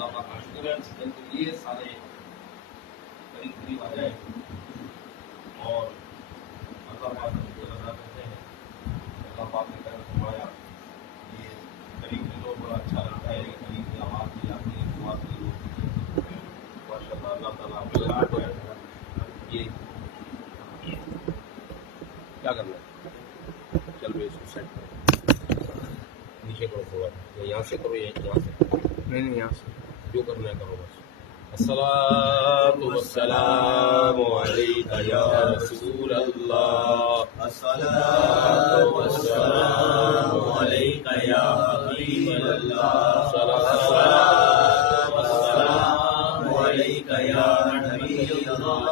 اللہ پاک کا شکر ہے کہ یہ سارے قریب قریب آ جائیں اور اللہ پاک کا شکر ادا کرتے ہیں. اللہ پاک نے کرم فرمایا یہ قریب کے لوگ بڑا اچھا لگتا ہے. قریب کی آواز کی جاتی ہے, دعا کی ماشاء اللہ. اللہ تعالیٰ یہ کیا کرنا ہے, چل رہے اس کو سیٹ کرو, نیچے کرو تھوڑا, یہاں سے کرو, یہاں سے نہیں یہاں سے جو کرنا ہے کرو بس. الصلاۃ والسلام علیک یا رسول اللہ, الصلاۃ والسلام علیک یا حبیب اللہ, الصلاۃ والسلام علیک یا نبی اللہ,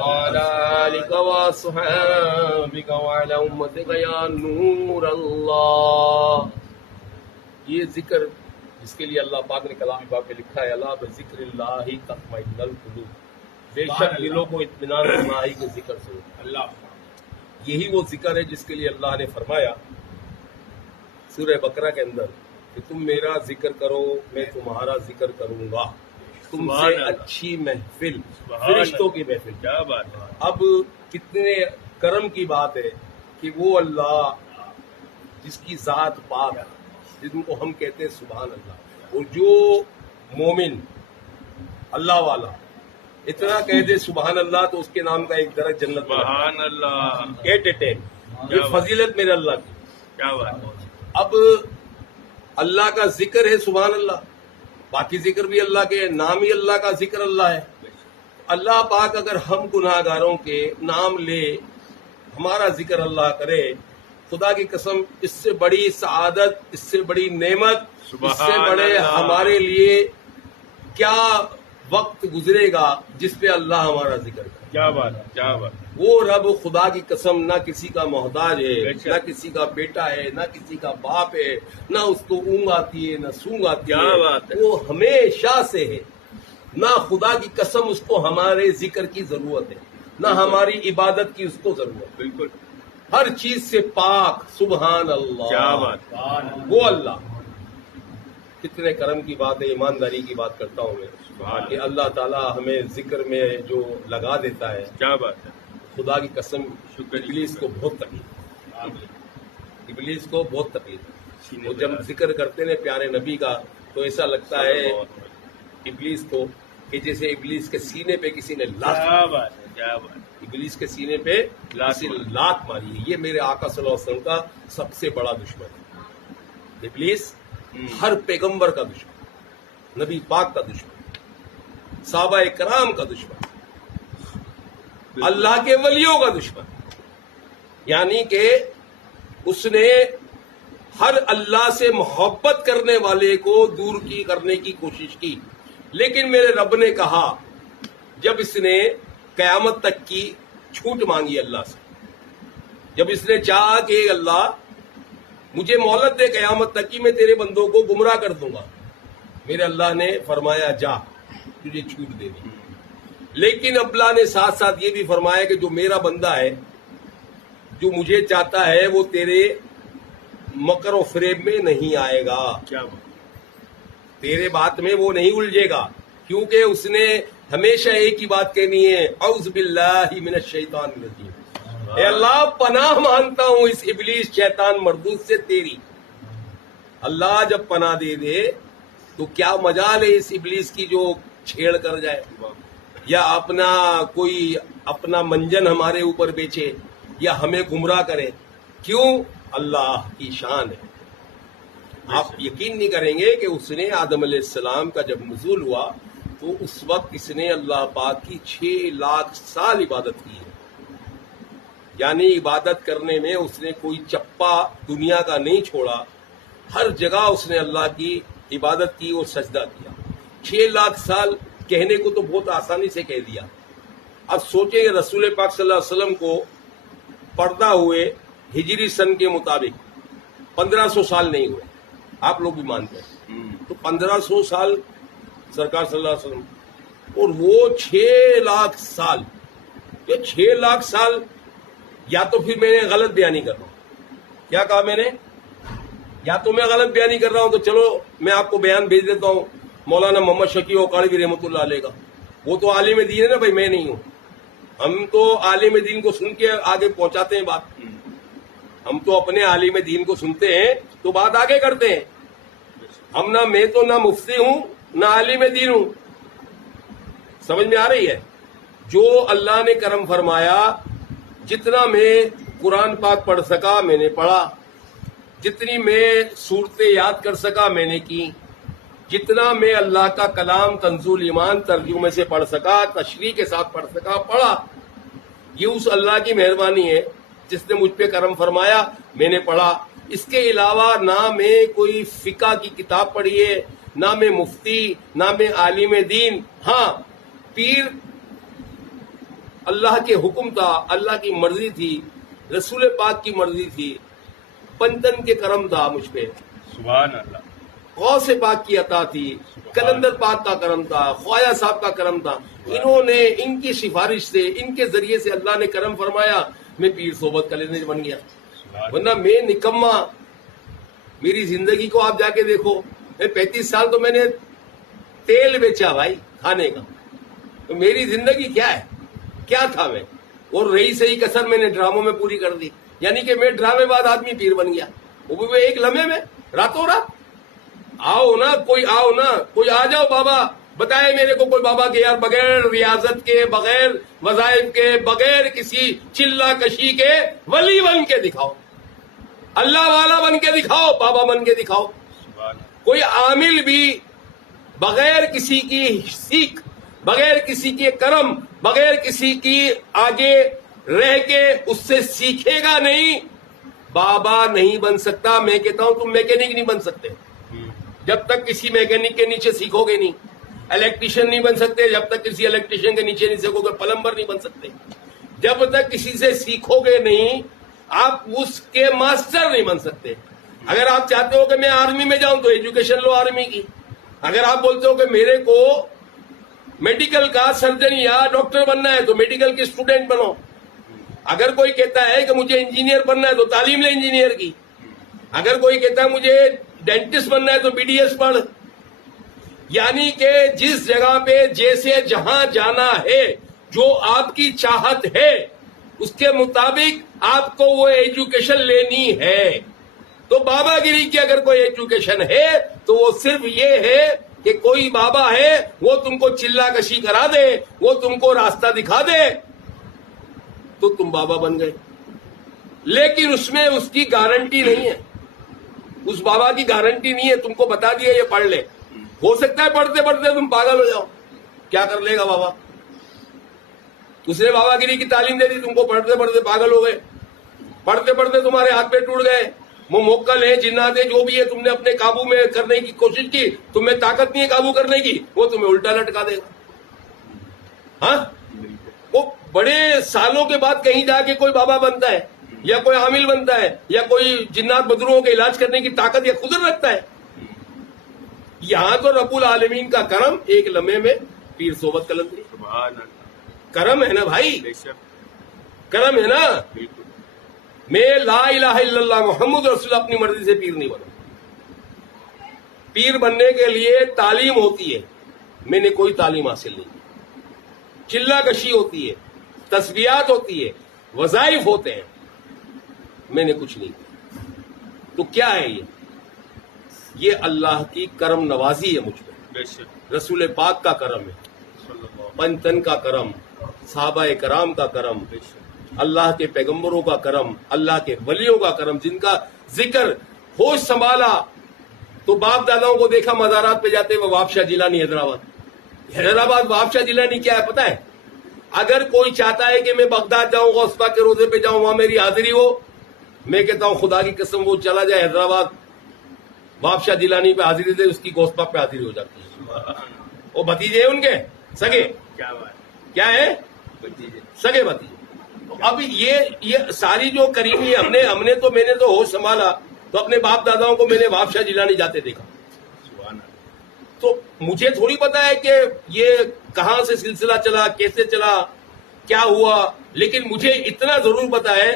وعلی آلک واصحابک وعلی امتک یا نور اللہ. یہ ذکر جس کے لیے اللہ پاک نے کلام پاک میں لکھا ہے, اللہ بذکر اللہ تطمئن القلوب, بے شک دلوں کو اطمینان اللہ کے ذکر سے ہوتا ہے. اللہ یہی وہ ذکر ہے جس کے لیے اللہ نے فرمایا سورہ بقرہ کے اندر کہ تم میرا ذکر کرو میں تمہارا ذکر کروں گا, تم سے اچھی محفل فرشتوں کی محفل. کیا بات ہے. اب کتنے کرم کی بات ہے کہ وہ اللہ جس کی ذات پاک جن کو ہم کہتے ہیں سبحان اللہ, اور جو مومن اللہ والا اتنا کہہ دے سبحان اللہ تو اس کے نام کا ایک درجہ جنت میں سبحان اللہ. 8/10 یہ فضیلت میرے اللہ کی. کیا بات ہے. اب اللہ کا ذکر ہے سبحان اللہ, باقی ذکر بھی اللہ کے, نام ہی اللہ کا ذکر اللہ ہے. اللہ پاک اگر ہم گناہ گاروں کے نام لے, ہمارا ذکر اللہ کرے, خدا کی قسم اس سے بڑی سعادت, اس سے بڑی نعمت, اس سے بڑے ہمارے لیے کیا وقت گزرے گا جس پہ اللہ ہمارا ذکر کرے. کیا بات ہے. کیا بات ہے. وہ رب خدا کی قسم نہ کسی کا محتاج ہے, نہ کسی کا بیٹا ہے, نہ کسی کا باپ ہے, نہ اس کو اونگ آتی ہے نہ سونگ آتی کیا ہے. بات ہے. وہ ہمیشہ سے ہے, نہ خدا کی قسم اس کو ہمارے ذکر کی ضرورت ہے, نہ ہماری عبادت کی اس کو ضرورت ہے. بالکل. ہر چیز سے پاک سبحان اللہ. کیا بات. وہ اللہ کتنے کرم کی بات ہے. ایمانداری کی بات کرتا ہوں میں کہ اللہ تعالیٰ ہمیں ذکر میں جو لگا دیتا ہے. کیا بات ہے. خدا کی قسم ابلیس کو بہت تکلیف, ابلیس کو بہت تکلیف. وہ جب ذکر کرتے ہیں پیارے نبی کا تو ایسا لگتا ہے ابلیس کو کہ جیسے ابلیس کے سینے پہ کسی نے لات, کیا بات ہے. کیا بات ہے. ابلیس کے سینے پہ کسی نے لات ماری ہے. یہ میرے آقا صلی اللہ علیہ وسلم کا سب سے بڑا دشمن ہے. ابلیس ہر پیغمبر کا دشمن, نبی پاک کا دشمن, صحابہ کرام کا دشمن, اللہ کے ولیوں کا دشمن. یعنی کہ اس نے ہر اللہ سے محبت کرنے والے کو دور کی کرنے کی کوشش کی. لیکن میرے رب نے کہا جب اس نے قیامت تک کی چھوٹ مانگی اللہ سے, جب اس نے چاہا کہ اللہ مجھے مہلت دے قیامت تک کی, میں تیرے بندوں کو گمراہ کر دوں گا, میرے اللہ نے فرمایا جا تجھے چھوٹ دے دی. لیکن اللہ نے ساتھ ساتھ یہ بھی فرمایا کہ جو میرا بندہ ہے جو مجھے چاہتا ہے وہ تیرے مکر و فریب میں نہیں آئے گا, کیا بات. تیرے بات میں وہ نہیں الجھے گا, کیونکہ اس نے ہمیشہ ایک ہی بات کہنی ہے اعوذ باللہ من الشیطان الرجیم. اے اللہ پناہ مانگتا ہوں اس ابلیس شیطان مردود سے تیری. اللہ جب پناہ دے دے تو کیا مجال ہے اس ابلیس کی جو چھیڑ کر جائے یا اپنا منجن ہمارے اوپر بیچے یا ہمیں گمراہ کرے. کیوں؟ اللہ کی شان ہے. آپ یقین نہیں کریں گے کہ اس نے آدم علیہ السلام کا جب نزول ہوا تو اس وقت اس نے اللہ پاک کی 6 لاکھ سال عبادت کی ہے. یعنی عبادت کرنے میں اس نے کوئی چپا دنیا کا نہیں چھوڑا, ہر جگہ اس نے اللہ کی عبادت کی اور سجدہ کیا. 6 لاکھ سال کہنے کو تو بہت آسانی سے کہہ دیا. اب سوچیں رسول پاک صلی اللہ علیہ وسلم کو پردہ ہوئے ہجری سن کے مطابق 1500 سال نہیں ہوئے, آپ لوگ بھی مانتے ہیں, تو 1500 سال سرکار صلی اللہ علیہ وسلم, اور وہ 6 لاکھ سال, یہ 6 لاکھ سال, یا تو پھر میں نے غلط بیانی کر رہا ہوں. کیا کہا میں نے؟ یا تو میں غلط بیانی کر رہا ہوں, تو چلو میں آپ کو بیان بھیج دیتا ہوں. مولانا محمد شکی اوقاڑوی رحمۃ اللہ علیہ کا. وہ تو عالم دین ہے نا بھائی، میں نہیں ہوں. ہم تو عالم دین کو سن کے آگے پہنچاتے ہیں بات. ہم تو اپنے عالم دین کو سنتے ہیں تو بات آگے کرتے ہیں. ہم نہ میں تو نہ مفتی ہوں نہ عالم دین ہوں. سمجھ میں آ رہی ہے؟ جو اللہ نے کرم فرمایا، جتنا میں قرآن پاک پڑھ سکا میں نے پڑھا، جتنی میں صورتیں یاد کر سکا میں نے کی، جتنا میں اللہ کا کلام کنزول ایمان ترجمے سے پڑھ سکا، تشریح کے ساتھ پڑھ سکا، پڑھا. یہ اس اللہ کی مہربانی ہے جس نے مجھ پہ کرم فرمایا، میں نے پڑھا. اس کے علاوہ نہ میں کوئی فقہ کی کتاب پڑھی ہے، نہ میں مفتی، نہ میں عالم دین. ہاں، پیر اللہ کے حکم تھا، اللہ کی مرضی تھی، رسول پاک کی مرضی تھی، پنتن کے کرم تھا مجھ پہ، سبحان اللہ. غوث پاک کی عطا تھی، کلندر پاک کا کرم تھا، خواجہ صاحب کا کرم تھا. انہوں نے، ان کی سفارش سے، ان کے ذریعے سے اللہ نے کرم فرمایا، میں پیر صحبت کلندر بن گیا. ورنہ میں نکما. میری زندگی کو آپ جا کے دیکھو، میں 35 سال تو میں نے تیل بیچا بھائی کھانے کا. تو میری زندگی کیا ہے؟ کیا تھا میں؟ اور رہی صحیح کسر میں نے ڈراموں میں پوری کر دی. یعنی کہ میں ڈرامے بعد آدمی پیر بن گیا، وہ بھی ایک لمحے میں، راتوں رات. آؤ نا، کوئی آ جاؤ بابا، بتائے میرے کو کوئی بابا کہ یار بغیر ریاضت کے، بغیر وظائف کے، بغیر کسی چلہ کشی کے ولی بن کے دکھاؤ، اللہ والا بن کے دکھاؤ، بابا بن کے دکھاؤ. سبحان اللہ. کوئی عامل بھی بغیر کسی کی سیکھ، بغیر کسی کے کرم، بغیر کسی کی آگے رہ کے اس سے سیکھے گا نہیں، بابا نہیں بن سکتا. میں کہتا ہوں تم میکینک نہیں بن سکتے جب تک کسی میکینک کے نیچے سیکھو گے نہیں. الیکٹریشین نہیں بن سکتے جب تک کسی الیکٹریشین کے نیچے نہیں سیکھو گے. پلمبر نہیں بن سکتے جب تک کسی سے سیکھو گے نہیں. آپ اس کے ماسٹر نہیں بن سکتے. اگر آپ چاہتے ہو کہ میں آرمی میں جاؤں تو ایجوکیشن لو آرمی کی. اگر آپ بولتے ہو کہ میرے کو میڈیکل کا سرجن یا ڈاکٹر بننا ہے تو میڈیکل کے اسٹوڈنٹ بنو. اگر کوئی کہتا ہے کہ مجھے انجینئر بننا ہے تو تعلیم لے انجینئر کی. اگر کوئی کہتا ہے مجھے ڈینٹسٹ بننا ہے تو بی ڈی ایس پڑھ. یعنی کہ جس جگہ پہ جیسے جہاں جانا ہے، جو آپ کی چاہت ہے اس کے مطابق آپ کو وہ ایجوکیشن لینی ہے. تو بابا گری کی اگر کوئی ایجوکیشن ہے تو وہ صرف یہ ہے کہ کوئی بابا ہے وہ تم کو چلہ کشی کرا دے، وہ تم کو راستہ دکھا دے تو تم بابا بن گئے. لیکن اس میں اس کی گارنٹی نہیں ہے، اس بابا کی گارنٹی نہیں ہے. تم کو بتا دیا یہ پڑھ لے، ہو سکتا ہے پڑھتے پڑھتے تم پاگل ہو جاؤ. کیا کر لے گا بابا؟ اس نے بابا گری کی تعلیم دے دی، تم کو پڑھتے پڑھتے پاگل ہو گئے، پڑھتے پڑھتے تمہارے ہاتھ پہ ٹوٹ گئے. وہ موکل ہے، جنات ہے، جو بھی ہے، تم نے اپنے قابو میں کرنے کی کوشش کی، تمہیں طاقت نہیں ہے قابو کرنے کی، وہ تمہیں الٹا لٹکا دے گا. ہاں، وہ بڑے سالوں کے بعد کہیں جا کے کوئی بابا بنتا ہے یا کوئی عامل بنتا ہے یا کوئی جنات بدروؤں کے علاج کرنے کی طاقت یا قدرت رکھتا ہے. یہاں تو رب العالمین کا کرم ایک لمحے میں پیر صحبت کلندری. سبحان اللہ. کرم ہے نا بھائی، بے شک. کرم ہے نا. بالکل. میں لا الہ الا اللہ محمد رسول اللہ اپنی مرضی سے پیر نہیں بنا. پیر بننے کے لیے تعلیم ہوتی ہے، میں نے کوئی تعلیم حاصل نہیں کی. چلہ کشی ہوتی ہے، تسبیحات ہوتی ہے، وظائف ہوتے ہیں، میں نے کچھ نہیں کیا. تو کیا ہے یہ اللہ کی کرم نوازی ہے مجھ پہ. بے شک. رسول پاک کا کرم ہے، صلی اللہ. پنتن کا کرم، صحابہ کرام کا کرم، بے شک. اللہ کے پیغمبروں کا کرم، اللہ کے ولیوں کا کرم، جن کا ذکر ہوش سنبھالا تو باپ داداؤں کو دیکھا مزارات پہ جاتے ہوئے. واب شاہ جیلانی حیدرآباد. واب شاہ جیلانی کیا ہے پتہ ہے؟ اگر کوئی چاہتا ہے کہ میں بغداد جاؤں، غوث پاک کے روزے پہ جاؤں، وہاں میری حاضری ہو، میں کہتا ہوں خدا کی قسم وہ چلا جائے حیدرآباد، واب شاہ جیلانی پہ حاضری دے، اس کی غوث پاک پہ حاضری ہو جاتی ہے. وہ بھتیجے ہیں ان کے سگے. کیا بات. کیا ہے؟ بتیجے. سگے بھتیجے. اب یہ ساری جو کریمی ہم نے تو میں نے تو ہوش سنبھالا تو اپنے باپ داداؤں کو میں نے واب شاہ جیلانی جاتے دیکھا. سبحان اللہ. تو مجھے تھوڑی پتا ہے کہ یہ کہاں سے سلسلہ چلا، کیسے چلا، کیا ہوا. لیکن مجھے اتنا ضرور پتا ہے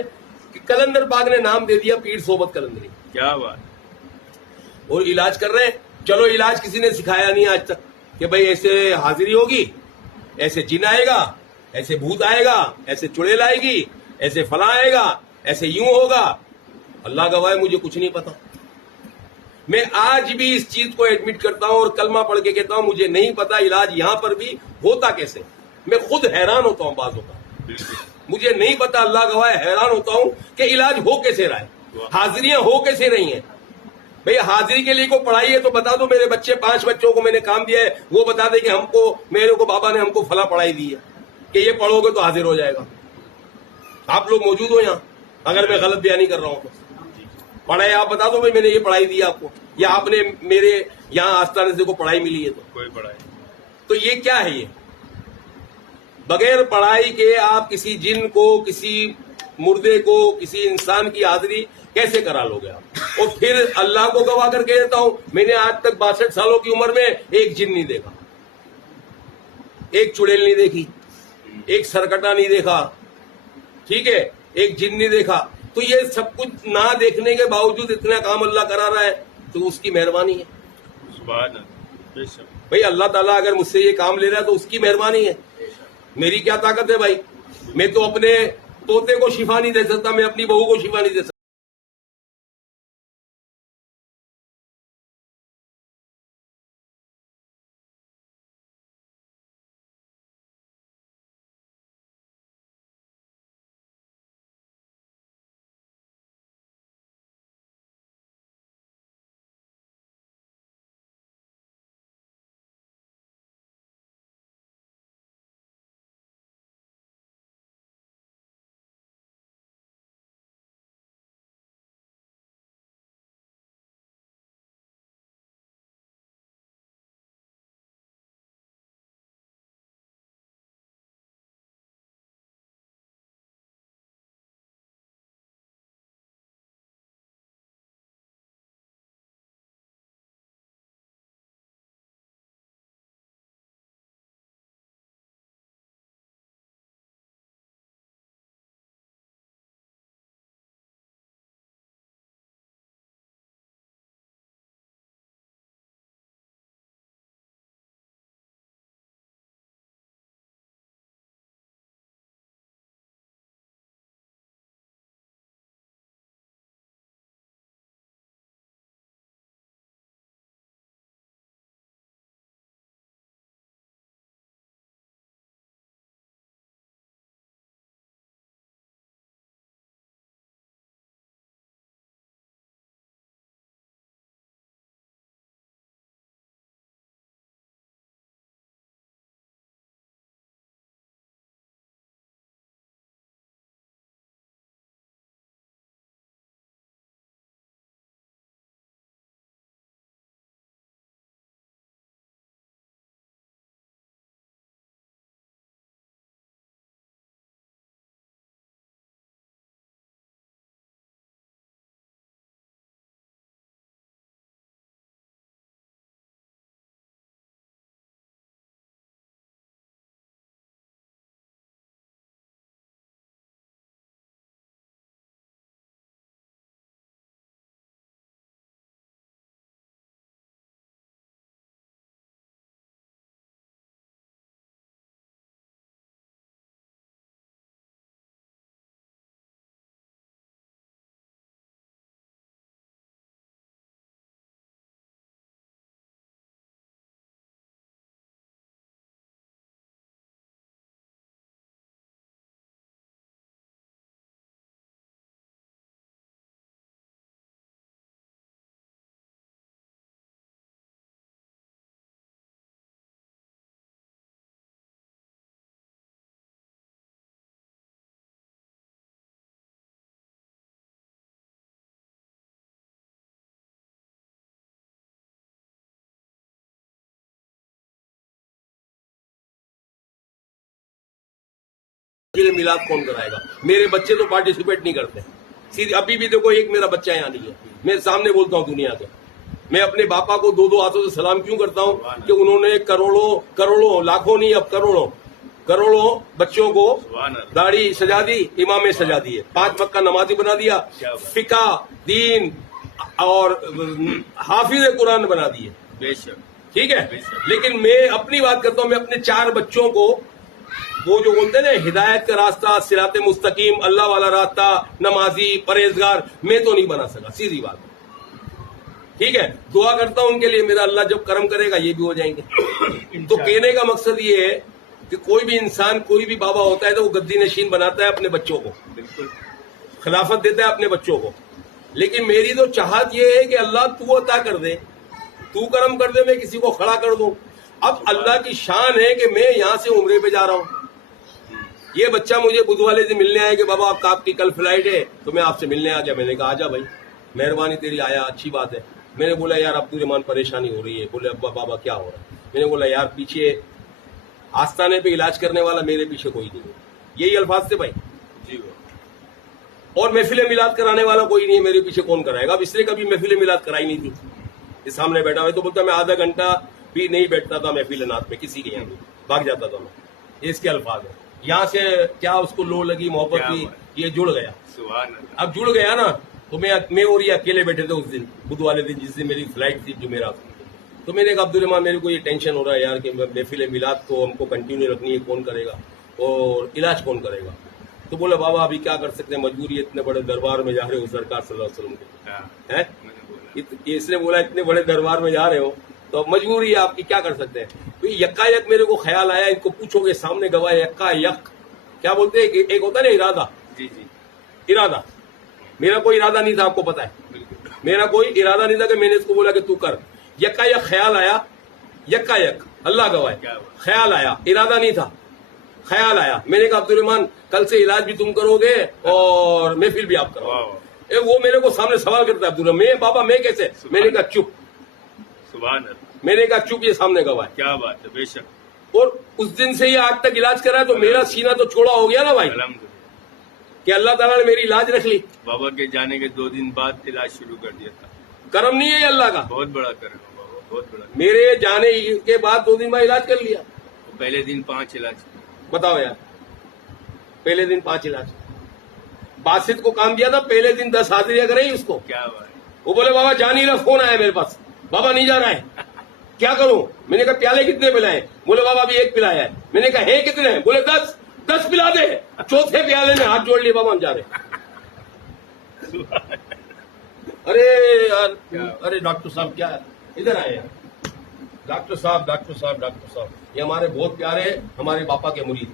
کہ کلندر پاک نے نام دے دیا پیر صحبت کلندری. کیا بات. اور علاج کر رہے ہیں. چلو علاج کسی نے سکھایا نہیں آج تک کہ بھائی ایسے حاضری ہوگی، ایسے جن آئے گا، ایسے بھوت آئے گا، ایسے چڑیل آئے گی، ایسے فلاں آئے گا، ایسے یوں ہوگا. اللہ گواہ مجھے کچھ نہیں پتا. میں آج بھی اس چیز کو ایڈمٹ کرتا ہوں اور کلمہ پڑھ کے کہتا ہوں مجھے نہیں پتا علاج یہاں پر بھی ہوتا کیسے. میں خود حیران ہوتا ہوں بعضوں کا، مجھے نہیں پتا، اللہ گواہ حیران ہوتا ہوں کہ علاج ہو کیسے رہا ہے، حاضریاں ہو کیسے رہی ہیں. بھئی حاضری کے لیے کوئی پڑھائی ہے تو بتا دو. میرے بچے 5 بچوں کو میں نے کام دیا ہے، وہ بتا دے کہ ہم کو، میرے کو بابا نے ہم کو فلاں پڑھائی دی ہے کہ یہ پڑھو گے تو حاضر ہو جائے گا. آپ لوگ موجود ہو یہاں؟ اگر میں غلط بیان نہیں کر رہا ہوں تو پڑھائی آپ بتا دو بھائی میں نے یہ پڑھائی دی آپ کو، یا آپ نے میرے یہاں آستانے سے کو پڑھائی ملی ہے تو کوئی پڑھائی. تو یہ کیا ہے؟ یہ بغیر پڑھائی کے آپ کسی جن کو، کسی مردے کو، کسی انسان کی حاضری کیسے کرا لو گے آپ؟ اور پھر اللہ کو گواہ کر کے دیتا ہوں میں نے آج تک 62 سالوں کی عمر میں ایک جن نہیں دیکھا، ایک چڑیل نہیں دیکھی، ایک سرکٹا نہیں دیکھا، ٹھیک ہے، ایک جن نہیں دیکھا. تو یہ سب کچھ نہ دیکھنے کے باوجود اتنا کام اللہ کرا رہا ہے تو اس کی مہربانی ہے. سبحان اللہ. بے شک. بھائی اللہ تعالیٰ اگر مجھ سے یہ کام لے رہا ہے تو اس کی مہربانی ہے. میری کیا طاقت ہے بھائی؟ میں تو اپنے پوتے کو شفا نہیں دے سکتا، میں اپنی بہو کو شفا نہیں دے سکتا. میلاد کون کرائے گا؟ میرے بچے تو پارٹیسپیٹ نہیں کرتے. سیدھی ابھی بھی دیکھو ایک میرا بچہ یہاں نہیں ہے، میں سامنے بولتا ہوں دنیا کے. میں اپنے باپا کو 2 ہاتھوں سے سلام کیوں کرتا ہوں کہ انہوں نے کروڑوں لاکھوں نہیں اب کروڑوں بچوں کو داڑھی سجا دی، امامیں سجا دیے، 5 وقت کا نمازی بنا دیا، فقہ دین اور حافظ قرآن بنا دیے. بے شک ٹھیک ہے. لیکن میں اپنی بات کرتا ہوں, میں اپنے 4 بچوں کو وہ جو بولتے ہیں نا ہدایت کا راستہ, صراط مستقیم, اللہ والا راستہ, نمازی, پرہیزگار, میں تو نہیں بنا سکا, سیدھی بات ہے. ٹھیک ہے, دعا کرتا ہوں ان کے لیے, میرا اللہ جب کرم کرے گا یہ بھی ہو جائیں گے. تو کہنے کا مقصد یہ ہے کہ کوئی بھی انسان, کوئی بھی بابا ہوتا ہے تو وہ گدی نشین بناتا ہے اپنے بچوں کو, بالکل خلافت دیتا ہے اپنے بچوں کو. لیکن میری تو چاہت یہ ہے کہ اللہ تو عطا کر دے, تو کرم کر دے, میں کسی کو کھڑا کر دوں. اب اللہ کی شان ہے کہ میں یہاں سے عمرے پہ جا رہا ہوں. یہ بچہ مجھے بدھ والے سے ملنے آئے کہ بابا آپ کی کل فلائٹ ہے تو میں آپ سے ملنے آ گیا. میں نے کہا آجا بھائی, مہربانی تیری, آیا, اچھی بات ہے. میں نے بولا یار عبد الرحمان پریشانی ہو رہی ہے. بولے ابا بابا کیا ہو رہا ہے؟ میں نے بولا یار پیچھے آستانے پہ علاج کرنے والا میرے پیچھے کوئی نہیں ہے. یہی الفاظ تھے بھائی. جی. اور محفل میلاد کرانے والا کوئی نہیں ہے میرے پیچھے, کون کرائے گا؟ اب اس نے کبھی محفل میلاد کرائی نہیں تھی. اس سامنے بیٹھا ہوا تو بولتا میں آدھا گھنٹہ بھی نہیں بیٹھتا تھا محفل نعت میں, کسی کے یہاں بھی بھاگ جاتا تھا میں. اس کے الفاظ ہیں. یہاں سے کیا اس کو لو لگی, محبت کی, یہ جڑ گیا. سبحان اللہ. اب جڑ گیا نا, تو میں اور یہ اکیلے بیٹھے تھے اس دن, بدھ والے دن, جس دن میری فلائٹ تھی جمعرات. تو میں نے کہا عبد الرحمان میرے کو یہ ٹینشن ہو رہا ہے یار کہ محفل میلاد کو ہم کو کنٹینیو رکھنی ہے, کون کرے گا اور علاج کون کرے گا؟ تو بولا بابا ابھی کیا کر سکتے ہیں, مجبوری ہے, اتنے بڑے دربار میں جا رہے ہو سرکار صلی اللہ علیہ وسلم کو. اس نے بولا اتنے بڑے دربار میں جا رہے ہو تو اب مجبوری ہے آپ کی, کیا کر سکتے ہیں؟ تو یکا یک میرے کو خیال آیا, ان کو پوچھو گے سامنے گواہ, یکا یک کیا بولتے ہیں, ایک ہوتا ہے نا ارادہ. جی جی. ارادہ, میرا کوئی ارادہ نہیں تھا, آپ کو پتا ہے, میرا کوئی ارادہ نہیں تھا کہ میں نے اس کو بولا کہ تو کر. یکا یک خیال آیا, یکا یک, اللہ گواہ, خیال آیا, ارادہ نہیں تھا, خیال آیا. میں نے کہا عبد الرحمان کل سے علاج بھی تم کرو گے اور محفل بھی آپ کرو. وہ میرے کو سامنے سوال کرتا ہے عبد الرحمان, میں بابا میں کیسے؟ میں نے کہا چپ. سبحان اللہ. میں نے کہا چپ, یہ سامنے گواہ. کیا بات ہے, بے شک. اور اس دن سے یہ آج تک علاج کرا ہے, تو میرا سینہ تو چھوڑا ہو گیا نا بھائی, الحمدللہ. کہ اللہ تعالیٰ نے میری علاج رکھ لی. بابا کے جانے کے 2 دن بعد علاج شروع کر دیا تھا. کرم نہیں ہے یہ اللہ کا, بہت بڑا کرم بابا, بہت بڑا. میرے جانے کے بعد 2 دن میں علاج کر لیا. پہلے دن 5 علاج. بتاؤ یار, پہلے دن 5 علاج. باسط کو کام دیا تھا, پہلے دن 10 حاضریاں کریں اس کو. کیا بات ہے. وہ بولے بابا جا نہیں رہا, فون آیا میرے پاس, بابا نہیں جا رہا ہے, کیا کروں؟ میں نے کہا پیالے کتنے پلائے؟ بولے بابا ابھی 1 پلایا ہے. میں نے کہا ہے کتنے ہیں؟ بولے 10 پلا دے. 4تھے پیالے میں ہاتھ جوڑ لیے, بابا ہم جا رہے. ارے یار, ارے ڈاکٹر صاحب کیا ادھر آئے یار, ڈاکٹر صاحب, ڈاکٹر صاحب, ڈاکٹر صاحب, یہ ہمارے بہت پیارے, ہمارے باپا کے مرید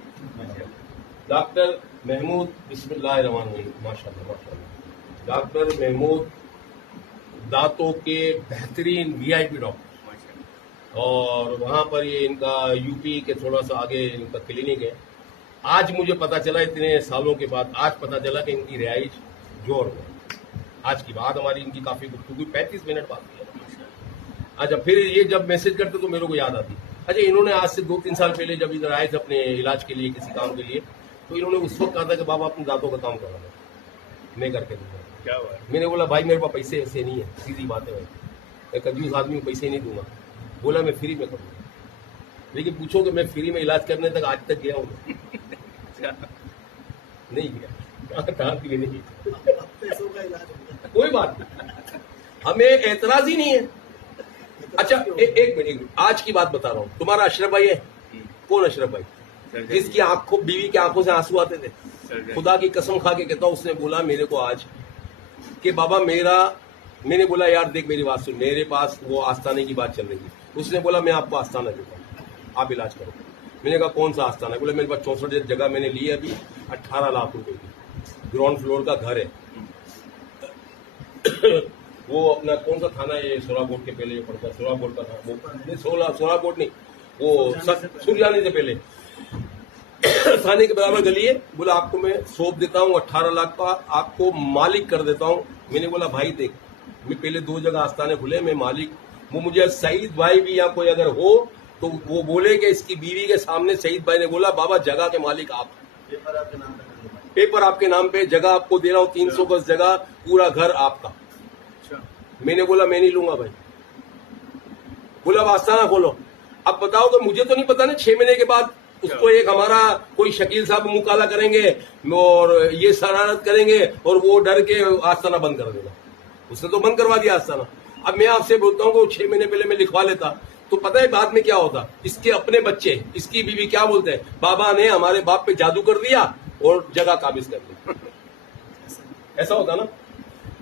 ڈاکٹر محمود, بسم اللہ الرحمن الرحیم, ماشاء اللہ ماشاء اللہ. ڈاکٹر محمود دانتوں کے بہترین VIP ڈاکٹر, اور وہاں پر یہ ان کا UP کے تھوڑا سا آگے ان کا کلینک ہے. آج مجھے پتا چلا, اتنے سالوں کے بعد آج پتا چلا کہ ان کی رہائش جوہر میں. آج کی بات ہماری ان کی کافی گفتگو 35 منٹ بات کی. اچھا, پھر یہ جب میسج کرتے تو میرے کو یاد آتی. اچھا, انہوں نے آج سے 2-3 سال پہلے جب ادھر آئے تھے اپنے علاج کے لیے, کسی کام کے لیے, تو انہوں نے اس وقت کہا تھا کہ بابا اپنے دانتوں کا کام کرا دو, میں کر کے دوں گا. کیا بات. میں نے بولا بھائی میرے پاس پیسے ایسے نہیں ہے, سیدھی بات ہے بھائی, میں کنجوس آدمی کو پیسے نہیں دوں گا. بولا میں فری میں کروں گا, لیکن پوچھو کہ میں فری میں علاج کرنے تک آج تک گیا ہوں نہیں گیا, کہاں کے لیے نہیں, کوئی بات نہیں, ہمیں اعتراض ہی نہیں ہے. اچھا ایک منٹ, آج کی بات بتا رہا ہوں. تمہارا اشرف بھائی ہے, کون اشرف بھائی, جس کی آنکھوں, بیوی کی آنکھوں سے آنسو آتے تھے, خدا کی قسم کھا کے کہتا ہوں, اس نے بولا میرے کو آج کہ بابا میں نے بولا یار دیکھ میری بات سن, میرے پاس وہ آستانے کی بات چل رہی ہے. اس نے بولا میں آپ کو آستانہ دیتا ہوں, آپ علاج کرو. میں نے کہا کون سا آستانہ؟ بولا میرے پاس 64 جگہ میں نے لی ہے, ابھی 18 لاکھ روپے کی, گراؤنڈ فلور کا گھر ہے. وہ اپنا کون سا تھانہ ہے, سورا بورڈ کے پہلے پڑتا, سورا بورڈ کا تھا وہ, سورا بورڈ نہیں, وہ سوریانی سے پہلے تھانے کے برابر گلی ہے. بولا آپ کو میں سونپ دیتا ہوں 18 لاکھ کا, آپ کو مالک کر دیتا ہوں. میں نے بولا بھائی دیکھ, میں پہلے 2 جگہ آستانے کھلے, میں مالک, وہ مجھے سعید بھائی بھی یا کوئی اگر ہو تو وہ بولے کہ اس کی بیوی کے سامنے سعید بھائی نے بولا بابا جگہ کے مالک آپ, پیپر آپ کے نام پہ, جگہ آپ کو دے رہا ہوں 300 گز جگہ, پورا گھر آپ کا. میں نے بولا میں نہیں لوں گا بھائی. بولا اب آستانہ کھولو. اب بتاؤ کہ مجھے تو نہیں پتا نا, 6 مہینے کے بعد اس کو ایک ہمارا کوئی شکیل صاحب منہ کالا کریں گے اور یہ شرارت کریں گے اور وہ ڈر کے آستانہ بند کر دے گا. اس نے تو بند کروا دیا آستانہ. اب میں آپ سے بولتا ہوں کہ 6 مہینے پہلے میں لکھوا لیتا تو پتہ ہے بعد میں کیا ہوتا, اس کے اپنے بچے, اس کی بیوی کیا بولتے ہیں, بابا نے ہمارے باپ پہ جادو کر دیا اور جگہ قابض کر دی. ایسا ہوتا نا.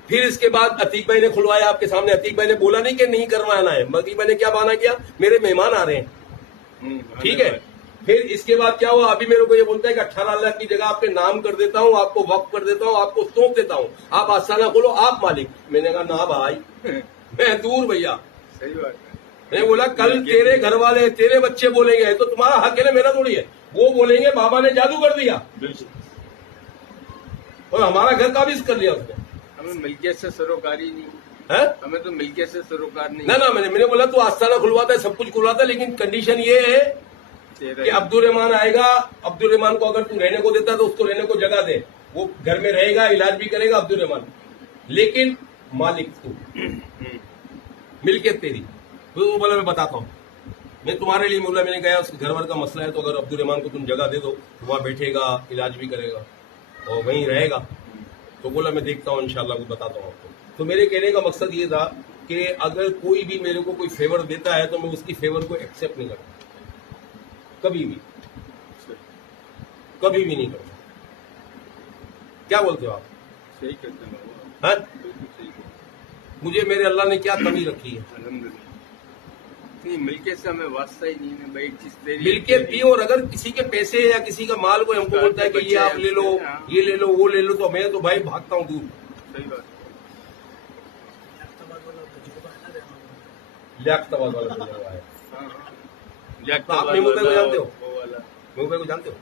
پھر اس کے بعد عتیق بھائی نے کھلوایا آپ کے سامنے, عتیق بھائی نے بولا نہیں کہ نہیں کروانا ہے, عتیق بھائی نے کیا بہانہ کیا, میرے مہمان آ رہے ہیں, ٹھیک ہے. پھر اس کے بعد کیا ہوا, ابھی میرے کو یہ بولتا ہے کہ 18 لاکھ کی جگہ آپ کے نام کر دیتا ہوں, آپ کو وقف کر دیتا ہوں, آپ کو سونپ دیتا ہوں, آپ آستانہ کھولو, آپ مالک. میں نے کہا نہ بھائی, میں دور بھیا. صحیح بات ہے. میں بولا کل تیرے گھر والے, تیرے بچے بولیں گے تو تمہارا حق ہے نا, میرا تھوڑی ہے. وہ بولیں گے بابا نے جادو کر دیا اور ہمارا گھر قابض کر لیا اس نے. ہمیں ملکیت سے سروکاری نہیں, ہے ہمیں تو ملکیت سے سروکار نہیں. نہ میں نے بولا تو آستانہ کھلواتا ہے, سب کچھ کھلواتا ہے, لیکن کنڈیشن یہ ہے کہ عبد الرحمان آئے گا. عبد الرحمان کو اگر تو رہنے کو دیتا تو اس کو رہنے کو جگہ دے, وہ گھر میں رہے گا, علاج بھی کرے گا عبد الرحمان, لیکن مالک تو, ملکیت تیری. تو وہ بولا میں بتاتا ہوں, میں تمہارے لیے بولا, میں نے کہا اس کے گھر ور کا مسئلہ ہے تو اگر عبد الرحمان کو تم جگہ دے دو تو وہاں بیٹھے گا, علاج بھی کرے گا اور وہیں رہے گا. تو بولا میں دیکھتا ہوں انشاءاللہ, وہ بتاتا ہوں آپ کو. تو میرے کہنے کا مقصد یہ تھا کہ اگر کوئی بھی میرے کو کوئی فیور دیتا ہے تو میں اس کی فیور کو ایکسیپٹ نہیں کرتا, کبھی بھی نہیں کرتا. کیا بولتے ہو آپ؟ صحیح کرتے ہیں. ہاں, بالکل صحیح کرتے مجھے میرے اللہ نے کیا کمی رکھی ہے. ہیں. الحمدللہ. نہیں, ملکیت سے ہمیں واسطہ ہی نہیں ہے بھائی. ایک چیز تیری ملکیت بھی, اور اگر کسی کے پیسے یا کسی کا مال کوئی ہم کو بولتا ہے کہ یہ آپ لے لو, یہ لے لو, وہ لے لو, تو میں تو بھائی بھاگتا ہوں دور. صحیح بات ہے. لیاقتباد والا تجربہ ہے. ہاں, تو آپ محمود بھائی کو جانتے ہو؟ وہ والا. محمود بھائی کو جانتے ہو؟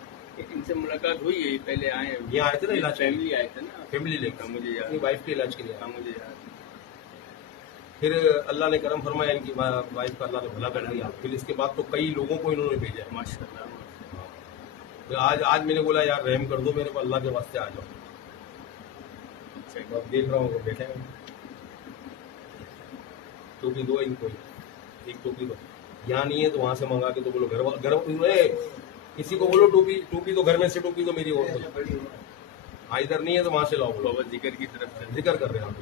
ان سے ملاقات ہوئی ہے, پہلے آئے ہیں. یہ آئے تھے نا علاج کے لیے, فیملی آئے تھے نا. فیملی لے کر, مجھے یاد اپنی وائف کے علاج کے لیے. ہاں, مجھے یاد. پھر اللہ نے کرم فرمایا, ان کی وائف کا اللہ نے بھلا کر دیا. پھر اس کے بعد تو کئی لوگوں کو انہوں نے بھیجا. ماشاء اللہ. آج میں نے بولا یار رحم کر دو میرے کو, اللہ کے واسطے آ جاؤ. اب دیکھ رہا ہوں وہ بیٹھے ہیں. ٹوپی دو ان کو, ایک ٹوپی دو. یہاں نہیں ہے تو وہاں سے منگا کے تو بولو, گھر کسی کو بولو ٹوپی دو, گھر میں سے ٹوپی دو میری اور. ہاں, ادھر نہیں ہے تو وہاں سے لاؤ. بولو, بابا ذکر کی طرف سے ذکر کر رہے ہیں آپ.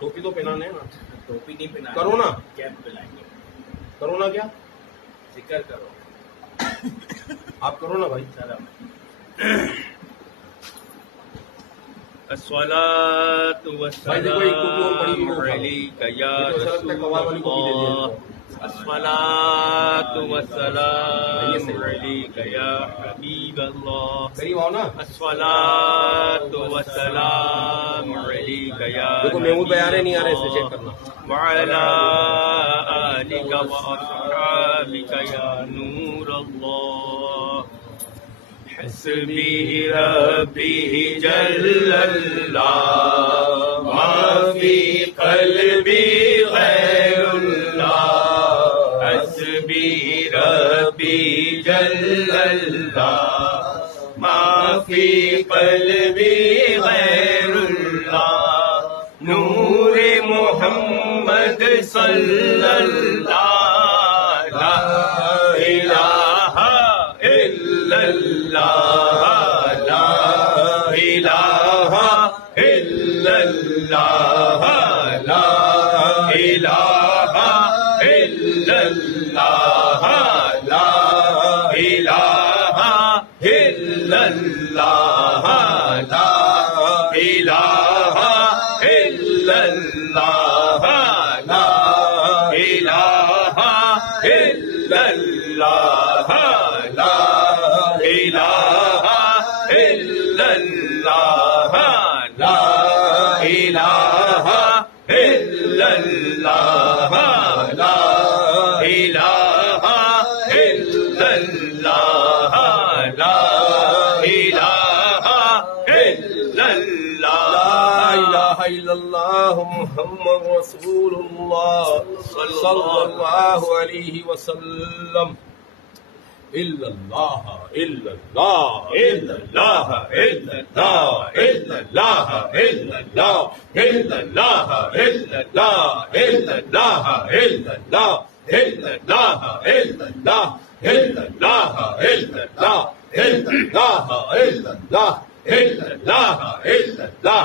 ٹوپی تو پہنانے نا, ٹوپی نہیں پہنا, کرو نا, کیپ پہنائیں گے. کرو نا. کیا ذکر کرو. آپ کرو نا بھائی. الصلاۃ بھائی دیکھو ایک ٹوپی اور پڑی ہوئی وہ والسلام اٹھا لو. علیک یا یہ تو شرط ہے, قوال والی کو بھی دے دیا. الصلاۃ والسلام علیک یا حبیب اللہ. قریب آؤ نا. الصلاۃ والسلام علیک یا دیکھو محمود بھائی آ رہے نہیں آ رہے, اسے چیک کرنا. وعلی آلک واصحابک یا نور اللہ. حسبی ربی جل اللہ ما فی قلبی غیر اللہ. حسبی ربی جل اللہ ما فی قلبی غیر اللہ. نور محمد صلی اللہ لا الہ الا اللہ لا الہ الا اللہ لا الہ الا اللہ لا الہ الا اللہ لا الہ الا اللہ لا الہ الا اللہ لا الہ الا اللہ لا الہ الا اللہ لا الہ الا اللہ لا الہ الا اللہ. لا الہ الا اللہ محمد رسول اللہ صلی اللہ علیہ وسلم. الا اللہ الا اللہ الا اللہ الا اللہ الا اللہ الا اللہ الا اللہ الا اللہ الا اللہ الا اللہ الا اللہ الا اللہ الا اللہ الا اللہ الا اللہ الا اللہ الا اللہ الا اللہ